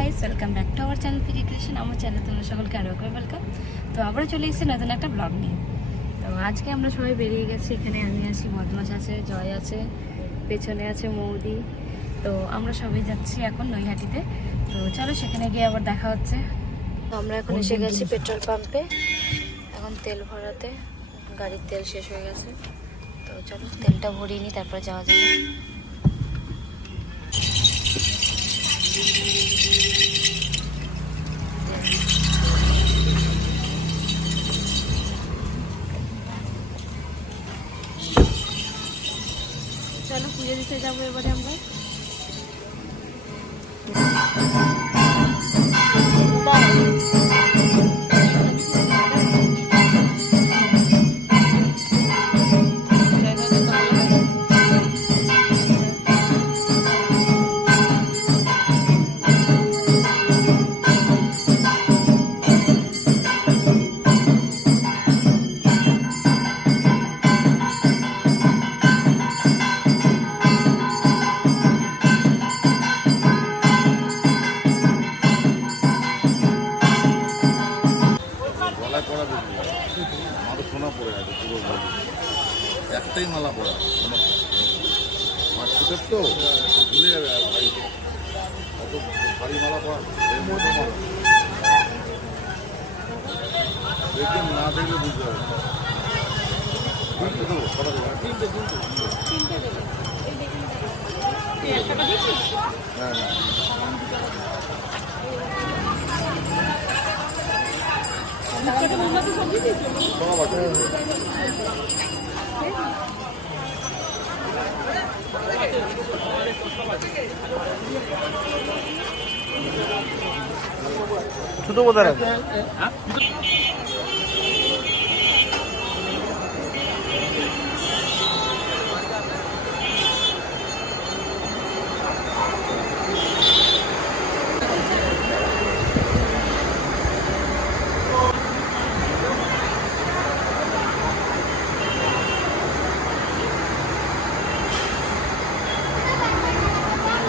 Guys welcome back to our channel ফিকে creation আমার channel তোমরা সকলকে আরও একবার ওয়েলকাম তো আবারও চলে এসেছি নতুন একটা ব্লগ নিয়ে। তো আজকে আমরা সবাই বেরিয়ে গেছি, এখানে আমি আছি বদমাস আছে, জয় আছে, পেছনে আছে মৌদি। তো আমরা সবাই যাচ্ছি এখন নৈহাটিতে। তো চলো সেখানে গিয়ে আবার দেখা হচ্ছে। তো আমরা এখন এসে গেছি পেট্রোল পাম্পে। এখন তেল ভরাতে, গাড়ির তেল শেষ হয়ে গেছে। তো চলো তেলটা ভরিয়ে নিই, তারপর যাওয়া যাবে চলো পুজো দিতে যাব এবারে আমরা। দেখবি আমাদের সোনা পড়ে আছে পুরো একটাই মালা পড়া কোনো তো, ভুলে যাবে আর ভাই। অত ভারী মালা পড়া মোটো মালা না দেখলে বুঝতে কত কটা দেবো? হ্যাঁ হ্যাঁ সব আছে ছোট বোঝা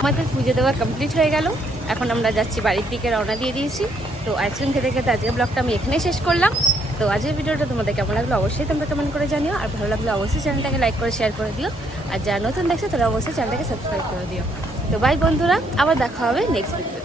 আমাদের পুজো দেওয়া কমপ্লিট হয়ে গেল। এখন আমরা যাচ্ছি বাড়ির দিকে রওনা দিয়ে দিয়েছি। তো আইসক্রিম খেতে খেতে আজকের ব্লগটা আমি এখানেই শেষ করলাম। তো আজকের ভিডিওটা তোমাদের কেমন লাগল অবশ্যই তোমরা কমেন্ট করে জানিও। আর ভালো লাগলে অবশ্যই চ্যানেলটাকে লাইক করে শেয়ার করে দিও। আর যারা নতুন দেখছ তারা অবশ্যই চ্যানেলটাকে সাবস্ক্রাইব করে দিও। তো বাই বন্ধুরা, আবার দেখা হবে নেক্সট ভিডিও